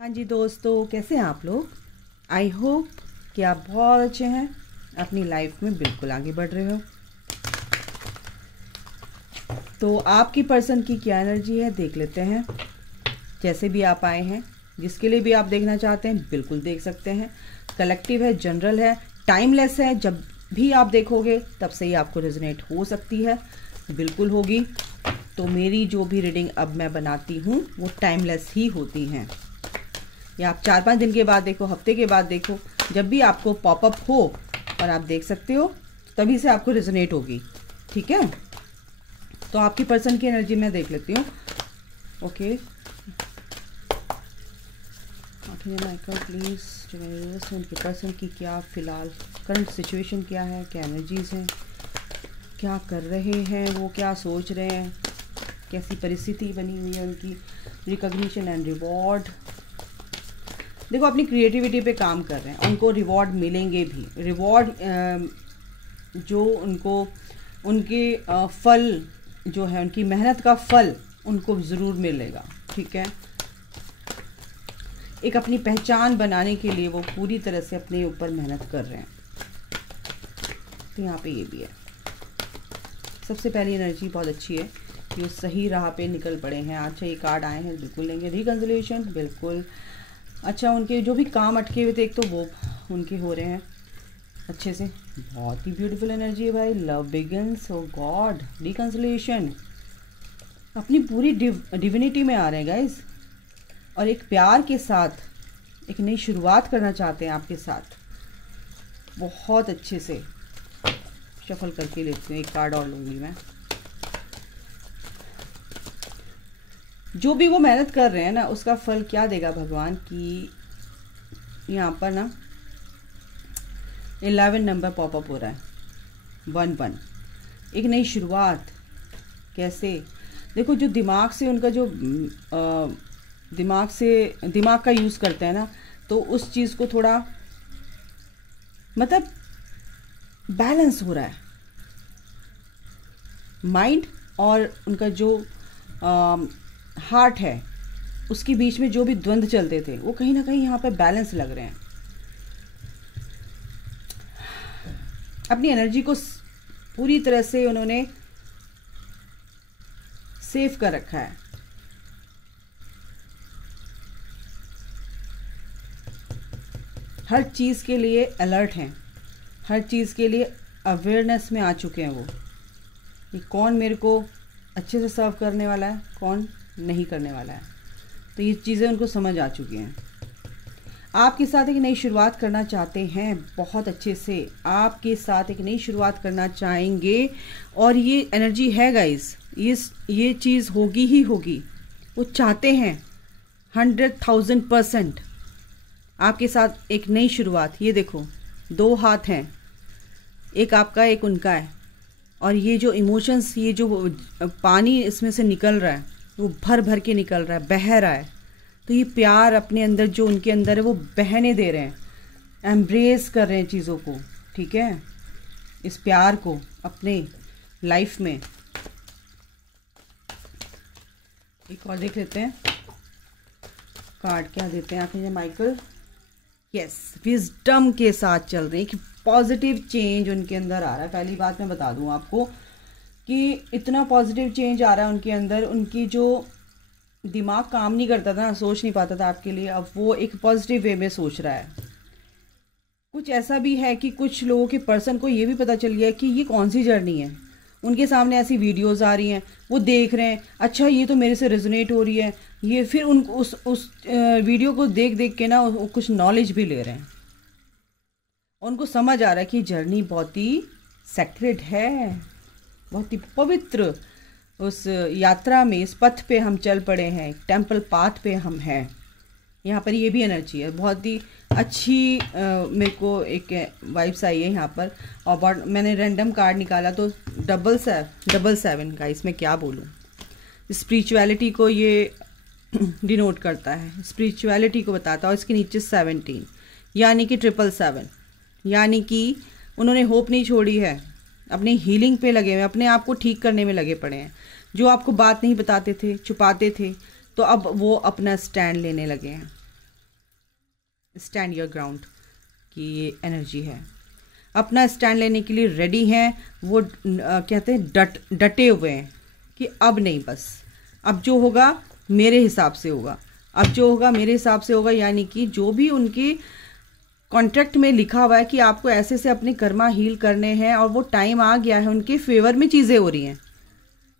हाँ जी दोस्तों, कैसे हैं आप लोग। आई होप कि आप बहुत अच्छे हैं, अपनी लाइफ में बिल्कुल आगे बढ़ रहे हो। तो आपकी पर्सन की क्या एनर्जी है देख लेते हैं। जैसे भी आप आए हैं, जिसके लिए भी आप देखना चाहते हैं बिल्कुल देख सकते हैं। कलेक्टिव है, जनरल है, टाइमलेस है। जब भी आप देखोगे तब से ही आपको रेजोनेट हो सकती है, बिल्कुल होगी। तो मेरी जो भी रीडिंग अब मैं बनाती हूँ वो टाइमलेस ही होती हैं। या आप 4-5 दिन के बाद देखो, हफ्ते के बाद देखो, जब भी आपको पॉपअप हो और आप देख सकते हो तभी से आपको रेजोनेट होगी। ठीक है, तो आपकी पर्सन की एनर्जी मैं देख लेती हूँ। ओके, माइकल प्लीज उनके पर्सन की क्या फिलहाल करंट सिचुएशन क्या है, क्या एनर्जीज हैं, क्या कर रहे हैं वो, क्या सोच रहे हैं, कैसी परिस्थिति बनी हुई है उनकी। Recognition and reward. देखो, अपनी क्रिएटिविटी पे काम कर रहे हैं, उनको रिवॉर्ड मिलेंगे भी। रिवॉर्ड जो उनको उनके फल जो है, उनकी मेहनत का फल उनको ज़रूर मिलेगा। ठीक है, एक अपनी पहचान बनाने के लिए वो पूरी तरह से अपने ऊपर मेहनत कर रहे हैं। तो यहाँ पे ये भी है। सबसे पहली एनर्जी बहुत अच्छी है कि वो सही राह पे निकल पड़े हैं। अच्छा, ये कार्ड आए हैं, बिल्कुल लेंगे। रिकंसिलिएशन, बिल्कुल। अच्छा, उनके जो भी काम अटके हुए थे एक तो वो उनके हो रहे हैं अच्छे से। बहुत ही ब्यूटीफुल एनर्जी है भाई। लव बिगिंस, ओ गॉड। रिकंसिलिएशन, अपनी पूरी डिविनिटी में आ रहे हैं गाइस, और एक प्यार के साथ एक नई शुरुआत करना चाहते हैं आपके साथ। बहुत अच्छे से शफल करके लेती हूँ, एक कार्ड और लूँगी मैं। जो भी वो मेहनत कर रहे हैं ना, उसका फल क्या देगा भगवान की। यहाँ पर ना 11 नंबर पॉपअप हो रहा है, 11, एक नई शुरुआत। कैसे, देखो, जो दिमाग से उनका जो दिमाग का यूज़ करते हैं ना, तो उस चीज़ को थोड़ा मतलब बैलेंस हो रहा है। माइंड और उनका जो हार्ट है, उसके बीच में जो भी द्वंद्व चलते थे वो कहीं ना कहीं यहाँ पे बैलेंस लग रहे हैं। अपनी एनर्जी को पूरी तरह से उन्होंने सेव कर रखा है। हर चीज़ के लिए अलर्ट हैं, हर चीज़ के लिए अवेयरनेस में आ चुके हैं वो, कि कौन मेरे को अच्छे से सर्व करने वाला है, कौन नहीं करने वाला है। तो ये चीज़ें उनको समझ आ चुकी हैं। आपके साथ एक नई शुरुआत करना चाहते हैं, बहुत अच्छे से आपके साथ एक नई शुरुआत करना चाहेंगे। और ये एनर्जी है गाइस, ये चीज़ होगी ही होगी। वो चाहते हैं 100,000% आपके साथ एक नई शुरुआत। ये देखो, 2 हाथ हैं, एक आपका एक उनका है। और ये जो इमोशंस, ये जो पानी इसमें से निकल रहा है, वो भर भर के निकल रहा है, बह रहा है। तो ये प्यार अपने अंदर जो उनके अंदर है वो बहने दे रहे हैं, एम्ब्रेस कर रहे हैं चीज़ों को। ठीक है, इस प्यार को अपने लाइफ में। एक और देख लेते हैं कार्ड क्या देते हैं आपने माइकल। यस, विजडम के साथ चल रहे हैं कि पॉजिटिव चेंज उनके अंदर आ रहा है। पहली बात मैं बता दूं आपको कि इतना पॉजिटिव चेंज आ रहा है उनके अंदर। उनकी जो दिमाग काम नहीं करता था, सोच नहीं पाता था आपके लिए, अब वो एक पॉजिटिव वे में सोच रहा है। कुछ ऐसा भी है कि कुछ लोगों के पर्सन को ये भी पता चल गया कि ये कौन सी जर्नी है। उनके सामने ऐसी वीडियोस आ रही हैं, वो देख रहे हैं, अच्छा ये तो मेरे से रेजोनेट हो रही है। ये फिर उस वीडियो को देख देख के ना कुछ नॉलेज भी ले रहे हैं। उनको समझ आ रहा है कि जर्नी बहुत ही सेक्रेड है, बहुत ही पवित्र। उस यात्रा में, इस पथ पे हम चल पड़े हैं, टेम्पल पाथ पे हम हैं। यहाँ पर ये भी एनर्जी है, बहुत ही अच्छी मेरे को एक वाइब्स आई है यहाँ पर। और मैंने रैंडम कार्ड निकाला तो 777 का, इसमें क्या बोलूँ, स्पिरिचुअलिटी को ये डिनोट करता है, स्पिरिचुअलिटी को बताता है। और इसके नीचे 17 यानी कि 777, यानी कि उन्होंने होप नहीं छोड़ी है, अपनी हीलिंग पे लगे हुए, अपने आप को ठीक करने में लगे पड़े हैं। जो आपको बात नहीं बताते थे, छुपाते थे, तो अब वो अपना स्टैंड लेने लगे हैं। स्टैंड योर ग्राउंड की ये एनर्जी है। अपना स्टैंड लेने के लिए रेडी हैं वो, कहते हैं डटे हुए हैं कि अब नहीं, बस अब जो होगा मेरे हिसाब से होगा, अब जो होगा मेरे हिसाब से होगा। यानी कि जो भी उनकी कॉन्ट्रैक्ट में लिखा हुआ है कि आपको ऐसे से अपने कर्मा हील करने हैं और वो टाइम आ गया है, उनके फेवर में चीज़ें हो रही हैं।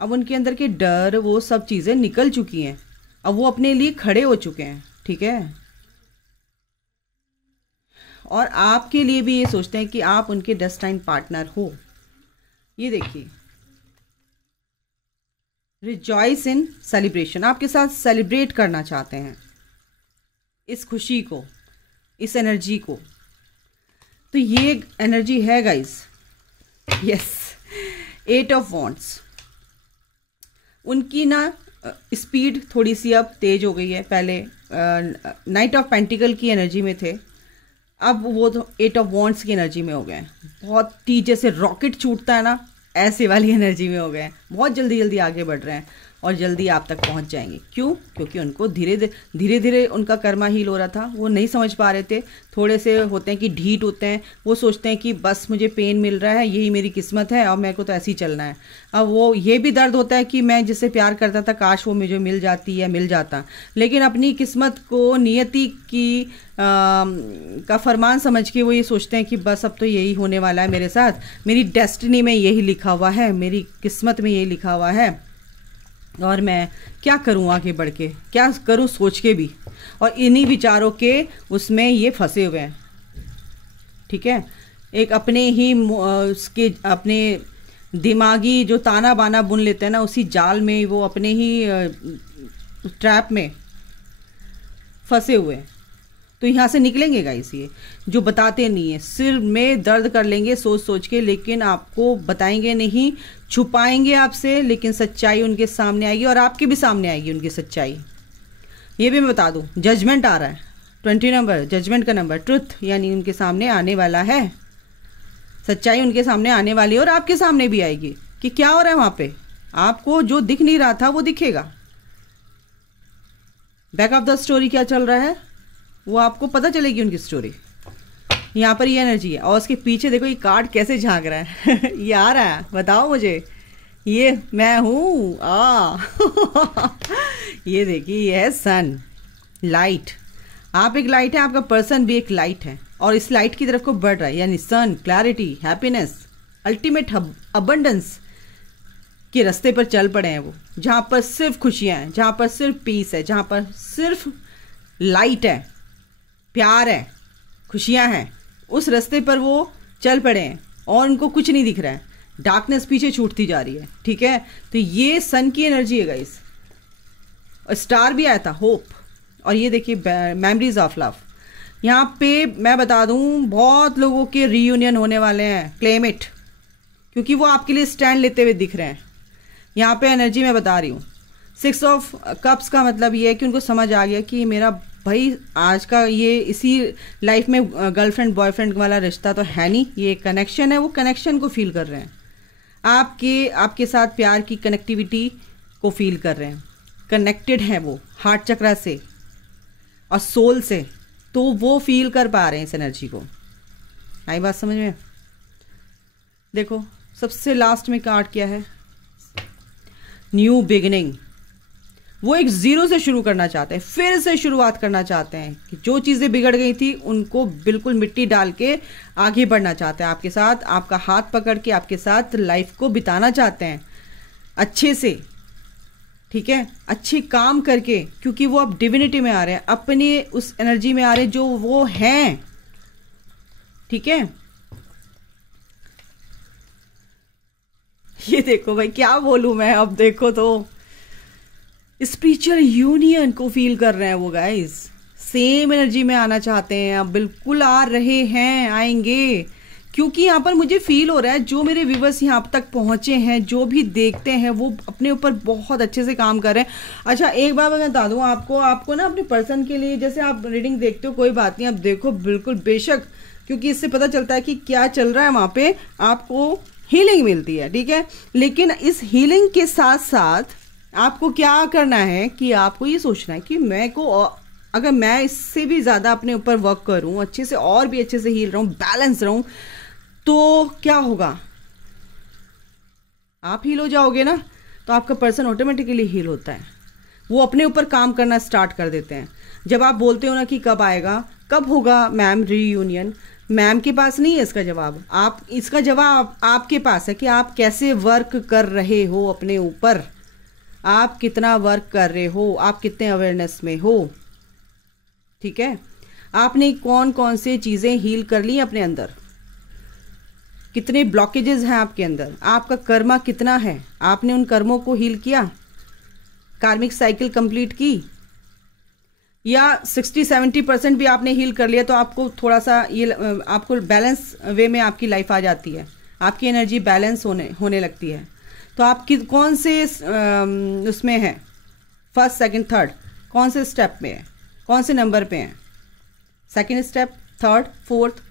अब उनके अंदर के डर वो सब चीज़ें निकल चुकी हैं, अब वो अपने लिए खड़े हो चुके हैं, ठीक है। और आपके लिए भी ये सोचते हैं कि आप उनके डेस्टाइन पार्टनर हो। ये देखिए, रिजॉइस इन सेलिब्रेशन, आपके साथ सेलिब्रेट करना चाहते हैं इस खुशी को, इस एनर्जी को। तो ये एनर्जी है गाइस। यस, 8 ऑफ वॉन्ड्स, उनकी ना स्पीड थोड़ी सी अब तेज हो गई है। पहले नाइट ऑफ पेंटिकल की एनर्जी में थे, अब वो तो 8 ऑफ वॉन्ड्स की एनर्जी में हो गए हैं। बहुत तेज, जैसे रॉकेट छूटता है ना, ऐसे वाली एनर्जी में हो गए हैं। बहुत जल्दी जल्दी आगे बढ़ रहे हैं और जल्दी आप तक पहुंच जाएंगे। क्यों? क्योंकि उनको धीरे धीरे उनका कर्मा हील हो रहा था, वो नहीं समझ पा रहे थे। थोड़े से होते हैं कि ढीठ होते हैं, वो सोचते हैं कि बस मुझे पेन मिल रहा है, यही मेरी किस्मत है और मेरे को तो ऐसे ही चलना है। अब वो ये भी दर्द होता है कि मैं जिससे प्यार करता था काश वो मुझे मिल जाती या मिल जाता, लेकिन अपनी किस्मत को नियति की का फरमान समझ के वो ये सोचते हैं कि बस अब तो यही होने वाला है मेरे साथ, मेरी डेस्टिनी में यही लिखा हुआ है, मेरी किस्मत में यही लिखा हुआ है और मैं क्या करूं आगे बढ़ के, क्या करूं सोच के भी। और इन्हीं विचारों के उसमें ये फंसे हुए हैं, ठीक है। एक अपने ही उसके अपने दिमागी जो ताना बाना बुन लेते हैं ना, उसी जाल में वो अपने ही ट्रैप में फंसे हुए हैं। तो यहाँ से निकलेंगे गाइस, ये जो बताते नहीं है, सिर में दर्द कर लेंगे सोच सोच के, लेकिन आपको बताएंगे नहीं, छुपाएंगे आपसे, लेकिन सच्चाई उनके सामने आएगी और आपके भी सामने आएगी उनकी सच्चाई। ये भी मैं बता दूं, जजमेंट आ रहा है, 20 नंबर, जजमेंट का नंबर, ट्रुथ, यानी उनके सामने आने वाला है, सच्चाई उनके सामने आने वाली है और आपके सामने भी आएगी कि क्या हो रहा है वहां पे। आपको जो दिख नहीं रहा था वो दिखेगा। बैक ऑफ द स्टोरी क्या चल रहा है वो आपको पता चलेगी उनकी स्टोरी। यहाँ पर ये एनर्जी है और उसके पीछे देखो ये कार्ड कैसे झांक रहा है ये आ रहा है, बताओ मुझे, ये मैं हूँ ये देखिए, ये है सन, लाइट। आप एक लाइट है, आपका पर्सन भी एक लाइट है और इस लाइट की तरफ को बढ़ रहा है, यानी सन, क्लैरिटी, हैप्पीनेस, अल्टीमेट अबंडेंस के रास्ते पर चल पड़े हैं वो, जहाँ पर सिर्फ खुशियाँ हैं, जहाँ पर सिर्फ पीस है, जहाँ पर सिर्फ लाइट है, प्यार है, खुशियां हैं, उस रास्ते पर वो चल पड़े हैं और उनको कुछ नहीं दिख रहा है, डार्कनेस पीछे छूटती जा रही है, ठीक है। तो ये सन की एनर्जी है गाइस। और स्टार भी आया था, होप, और ये देखिए मेमोरीज ऑफ लव। यहाँ पे मैं बता दूं, बहुत लोगों के रीयूनियन होने वाले हैं, क्लेम इट, क्योंकि वो आपके लिए स्टैंड लेते हुए दिख रहे हैं। यहाँ पे एनर्जी मैं बता रही हूँ, 6 ऑफ कप्स का मतलब ये है कि उनको समझ आ गया कि मेरा भाई आज का ये इसी लाइफ में गर्लफ्रेंड बॉयफ्रेंड वाला रिश्ता तो है नहीं, ये कनेक्शन है, वो कनेक्शन को फील कर रहे हैं, आपके साथ प्यार की कनेक्टिविटी को फील कर रहे हैं, कनेक्टेड है वो हार्ट चक्रा से और सोल से, तो वो फील कर पा रहे हैं इस एनर्जी को। आई बात समझ में? देखो सबसे लास्ट में कार्ड क्या है, न्यू बिगिनिंग। वो एक जीरो से शुरू करना चाहते हैं, फिर से शुरुआत करना चाहते हैं कि जो चीज़ें बिगड़ गई थी उनको बिल्कुल मिट्टी डाल के आगे बढ़ना चाहते हैं आपके साथ, आपका हाथ पकड़ के आपके साथ लाइफ को बिताना चाहते हैं अच्छे से, ठीक है, अच्छे काम करके, क्योंकि वो अब डिविनिटी में आ रहे हैं, अपने उस एनर्जी में आ रहे हैं जो वो हैं, ठीक है। ये देखो भाई, क्या बोलूं मैं, अब देखो तो स्पिरिचुअल यूनियन को फील कर रहे हैं वो गाइस, सेम एनर्जी में आना चाहते हैं, अब बिल्कुल आ रहे हैं, आएंगे, क्योंकि यहाँ पर मुझे फील हो रहा है जो मेरे व्यूवर्स यहाँ तक पहुँचे हैं, जो भी देखते हैं, वो अपने ऊपर बहुत अच्छे से काम कर रहे हैं। अच्छा एक बार मैं बता दूँ आपको ना अपने पर्सन के लिए, जैसे आप रीडिंग देखते हो कोई बात नहीं, आप देखो बिल्कुल बेशक, क्योंकि इससे पता चलता है कि क्या चल रहा है वहाँ पे, आपको हीलिंग मिलती है, ठीक है। लेकिन इस हीलिंग के साथ साथ आपको क्या करना है कि आपको ये सोचना है कि मैं को अगर मैं इससे भी ज़्यादा अपने ऊपर वर्क करूं, अच्छे से और भी अच्छे से हील रहूं, बैलेंस रहूं, तो क्या होगा? आप हील हो जाओगे ना, तो आपका पर्सन ऑटोमेटिकली हील होता है। वो अपने ऊपर काम करना स्टार्ट कर देते हैं। जब आप बोलते हो ना कि कब आएगा, कब होगा मैम रीयूनियन, मैम के पास नहीं है इसका जवाब। इसका जवाब आपके पास है कि आप कैसे वर्क कर रहे हो अपने ऊपर, आप कितना वर्क कर रहे हो, आप कितने अवेयरनेस में हो। ठीक है, आपने कौन कौन से चीज़ें हील कर ली अपने अंदर, कितने ब्लॉकेजेस हैं आपके अंदर, आपका कर्मा कितना है, आपने उन कर्मों को हील किया, कार्मिक साइकिल कंप्लीट की, या 60-70% भी आपने हील कर लिया तो आपको थोड़ा सा ये आपको बैलेंस वे में आपकी लाइफ आ जाती है, आपकी एनर्जी बैलेंस होने लगती है। तो आप कौन से उसमें है, फर्स्ट सेकंड थर्ड, कौन से स्टेप में है, कौन से नंबर पे हैं, सेकंड स्टेप, थर्ड, फोर्थ,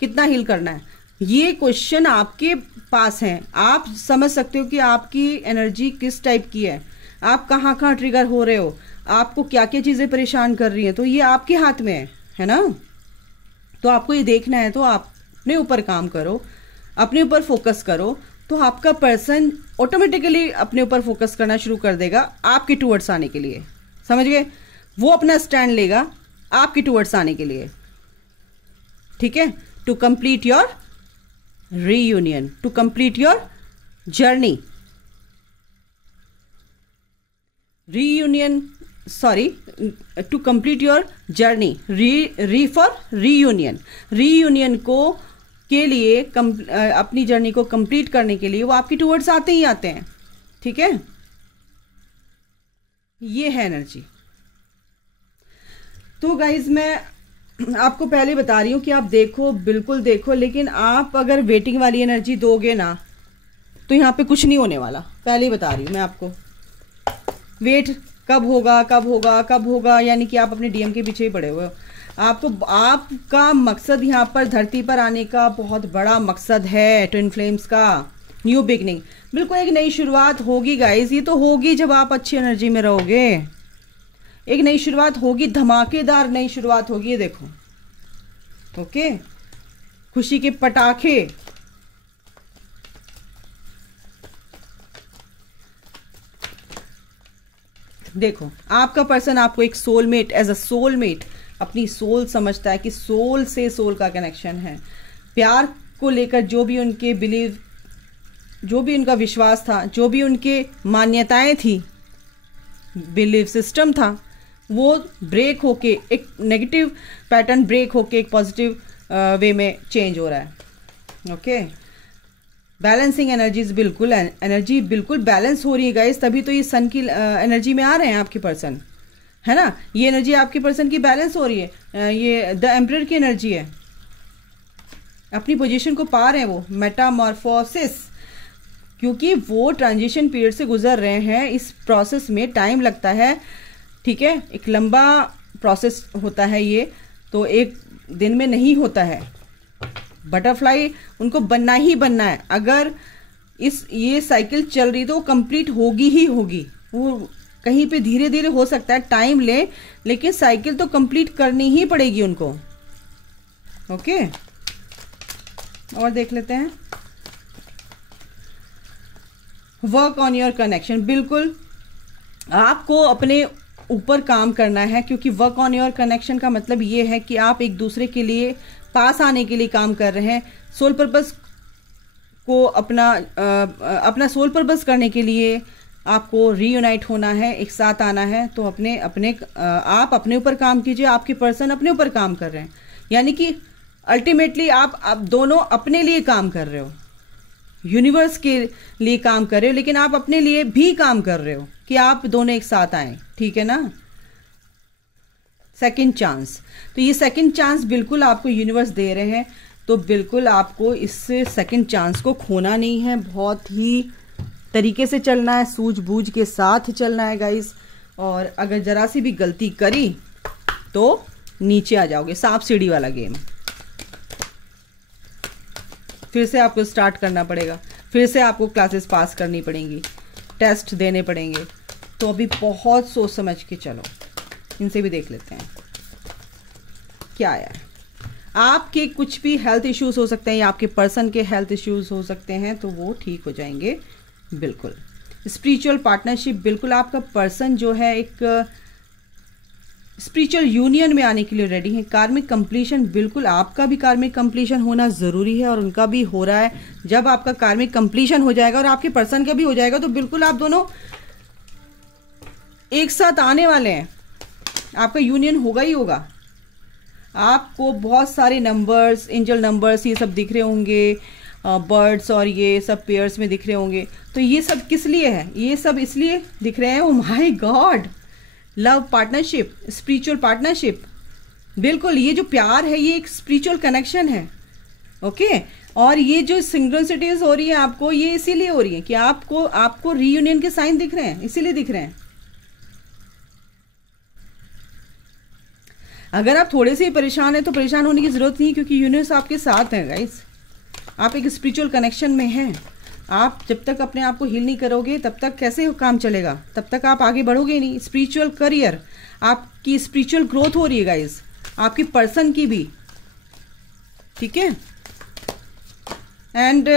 कितना हील करना है, ये क्वेश्चन आपके पास है। आप समझ सकते हो कि आपकी एनर्जी किस टाइप की है, आप कहाँ कहाँ ट्रिगर हो रहे हो, आपको क्या क्या चीज़ें परेशान कर रही हैं, तो ये आपके हाथ में है ना। तो आपको ये देखना है, तो आप अपने ऊपर काम करो, अपने ऊपर फोकस करो, तो आपका पर्सन ऑटोमेटिकली अपने ऊपर फोकस करना शुरू कर देगा आपके टूवर्ड्स आने के लिए। समझ गए? वो अपना स्टैंड लेगा आपके टूवर्ड्स आने के लिए। ठीक है, to complete your reunion, to complete your journey, to complete your journey, R for reunion. Reunion को के लिए अपनी जर्नी को कंप्लीट करने के लिए वो आपकी टूवर्ड्स आते ही आते हैं। ठीक है, ये है एनर्जी। तो गाइज मैं आपको पहले बता रही हूँ कि आप देखो, बिल्कुल देखो, लेकिन आप अगर वेटिंग वाली एनर्जी दोगे ना तो यहाँ पे कुछ नहीं होने वाला। पहले ही बता रही हूँ मैं आपको, वेट कब होगा कब होगा कब होगा, यानी कि आप अपने डीएम के पीछे ही पड़े हुए हो। आपका मकसद यहाँ पर धरती पर आने का बहुत बड़ा मकसद है, ट्विन फ्लेम्स का न्यू बिगनिंग, बिल्कुल एक नई शुरुआत होगी गाइज। ये तो होगी जब आप अच्छी एनर्जी में रहोगे, एक नई शुरुआत होगी, धमाकेदार नई शुरुआत होगी। ये देखो, ओके, खुशी के पटाखे। देखो, आपका पर्सन आपको एक सोलमेट, एज अ सोलमेट, अपनी सोल समझता है कि सोल से सोल का कनेक्शन है। प्यार को लेकर जो भी उनके बिलीव, जो भी उनका विश्वास था, जो भी उनके मान्यताएं थी, बिलीव सिस्टम था, वो ब्रेक होके एक नेगेटिव पैटर्न ब्रेक होके एक पॉजिटिव वे में चेंज हो रहा है। ओके, बैलेंसिंग एनर्जीज, बिल्कुल एनर्जी बिल्कुल बैलेंस हो रही है गाइस, तभी तो ये सन की एनर्जी में आ रहे हैं आपके पर्सन, है ना। ये एनर्जी आपके पर्सन की बैलेंस हो रही है, ये द एम्परर की एनर्जी है, अपनी पोजीशन को पा रहे हैं वो, मेटामॉर्फोसिस, क्योंकि वो ट्रांजिशन पीरियड से गुजर रहे हैं। इस प्रोसेस में टाइम लगता है, ठीक है, एक लंबा प्रोसेस होता है ये, तो एक दिन में नहीं होता है। बटरफ्लाई उनको बनना ही बनना है। अगर ये साइकिल चल रही तो वो कंप्लीट होगी ही होगी। वो कहीं पे धीरे धीरे हो सकता है, टाइम ले, लेकिन साइकिल तो कंप्लीट करनी ही पड़ेगी उनको। ओके, और देख लेते हैं, वर्क ऑन योर कनेक्शन। बिल्कुल आपको अपने ऊपर काम करना है, क्योंकि वर्क ऑन योर कनेक्शन का मतलब ये है कि आप एक दूसरे के लिए पास आने के लिए काम कर रहे हैं। सोल पर्पस को अपना सोल पर्पस करने के लिए आपको रीयूनाइट होना है, एक साथ आना है। तो आप अपने ऊपर काम कीजिए, आपके पर्सन अपने ऊपर काम कर रहे हैं, यानी कि अल्टीमेटली आप दोनों अपने लिए काम कर रहे हो, यूनिवर्स के लिए काम कर रहे हो, लेकिन आप अपने लिए भी काम कर रहे हो कि आप दोनों एक साथ आए। ठीक है ना। सेकंड चांस, तो ये सेकंड चांस बिल्कुल आपको यूनिवर्स दे रहे हैं, तो बिल्कुल आपको इस सेकंड चांस को खोना नहीं है। बहुत ही तरीके से चलना है, सूझबूझ के साथ चलना है गाइस। और अगर जरा सी भी गलती करी तो नीचे आ जाओगे, सांप सीढ़ी वाला गेम। फिर से आपको स्टार्ट करना पड़ेगा, फिर से आपको क्लासेस पास करनी पड़ेंगी, टेस्ट देने पड़ेंगे। तो अभी बहुत सोच समझ के चलो। इनसे भी देख लेते हैं। क्या आया है, आपके कुछ भी हेल्थ इश्यूज हो सकते हैं या आपके पर्सन के हेल्थ इश्यूज हो सकते हैं तो वो ठीक हो जाएंगे। बिल्कुल स्पिरिचुअल पार्टनरशिप, बिल्कुल आपका पर्सन जो है एक स्पिरिचुअल यूनियन में आने के लिए रेडी है। कार्मिक कंप्लीशन, बिल्कुल आपका भी कार्मिक कंप्लीशन होना जरूरी है और उनका भी हो रहा है। जब आपका कार्मिक कंप्लीशन हो जाएगा और आपके पर्सन का भी हो जाएगा तो बिल्कुल आप दोनों एक साथ आने वाले हैं, आपका यूनियन होगा ही होगा। आपको बहुत सारे नंबर्स, एंजल नंबर्स ये सब दिख रहे होंगे, बर्ड्स और ये सब पेयर्स में दिख रहे होंगे। तो ये सब किस लिए है? ये सब इसलिए दिख रहे हैं, ओ my God, love partnership, spiritual partnership. बिल्कुल ये जो प्यार है ये एक स्पिरिचुअल कनेक्शन है। ओके, और ये जो सिंक्रोनिसिटीज हो रही है आपको, ये इसीलिए हो रही है कि आपको रीयूनियन के साइन दिख रहे हैं, इसीलिए दिख रहे हैं। अगर आप थोड़े से ही परेशान हैं तो परेशान होने की जरूरत नहीं, क्योंकि यूनिवर्स आपके साथ है गाइस। आप एक स्पिरिचुअल कनेक्शन में हैं। आप जब तक अपने आप को हील नहीं करोगे तब तक कैसे काम चलेगा, तब तक आप आगे बढ़ोगे नहीं। स्पिरिचुअल करियर, आपकी स्पिरिचुअल ग्रोथ हो रही है गाइस, आपकी पर्सन की भी, ठीक है। एंड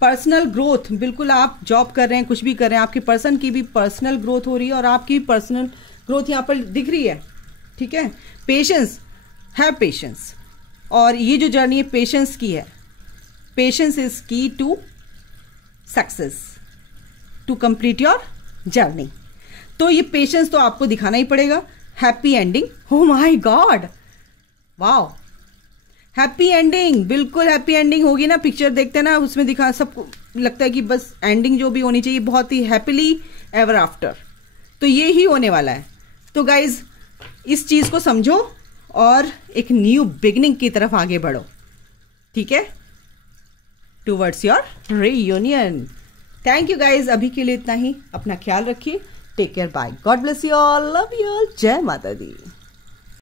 पर्सनल ग्रोथ, बिल्कुल आप जॉब कर रहे हैं, कुछ भी कर रहे हैं, आपके पर्सन की भी पर्सनल ग्रोथ हो रही है और आपकी पर्सनल ग्रोथ यहाँ पर दिख रही है, ठीक है। पेशेंस, हैव पेशेंस, और ये जो जर्नी है पेशेंस की है। Patience is key to success, to complete your journey. तो ये पेशेंस तो आपको दिखाना ही पड़ेगा। Happy ending, oh my God, wow, happy ending, बिल्कुल हैप्पी एंडिंग होगी ना। पिक्चर देखते हैं ना, उसमें दिखा, सबको लगता है कि बस एंडिंग जो भी होनी चाहिए बहुत ही हैप्पीली एवर आफ्टर, तो ये ही होने वाला है। तो गाइज इस चीज को समझो और एक न्यू बिगिनिंग की तरफ आगे बढ़ो, ठीक है, towards your reunion. Thank you guys, अभी के लिए इतना ही। अपना ख्याल रखिए, take care, bye, God bless you all, love you all, जय माता दी।